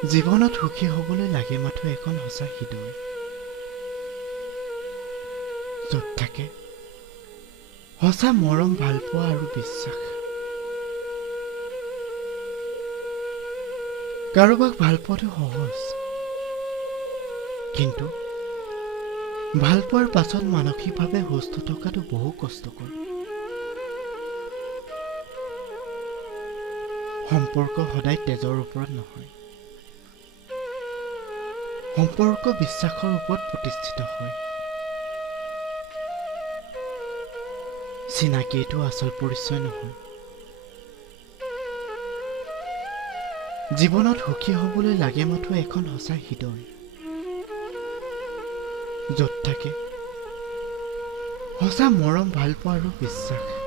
জীৱনত সুখী হ'বলৈ লাগে মাথো এখন সঁচা হৃদয়, য'ত থাকে সঁচা মৰম, ভালপোৱা আৰু বিশ্বাস। কাৰোবাক ভাল পোৱাটো সহজ, কিন্তু ভাল পোৱাৰ পাছত মানসিকভাৱে সুস্থ থকাটো বহু কষ্টকৰ। সম্পৰ্ক সদায় তেজৰ ওপৰত নহয়, সম্পৰ্ক বিশ্বাসৰ ওপৰত প্ৰতিষ্ঠিত হয়। চিনাকি এইটো আচল পৰিচয় নহয়। জীৱনত সুখী হ'বলৈ লাগে মাথো এখন সঁচা হৃদয়, য'ত থাকে সঁচা মৰম, ভালপোৱা আৰু বিশ্বাস।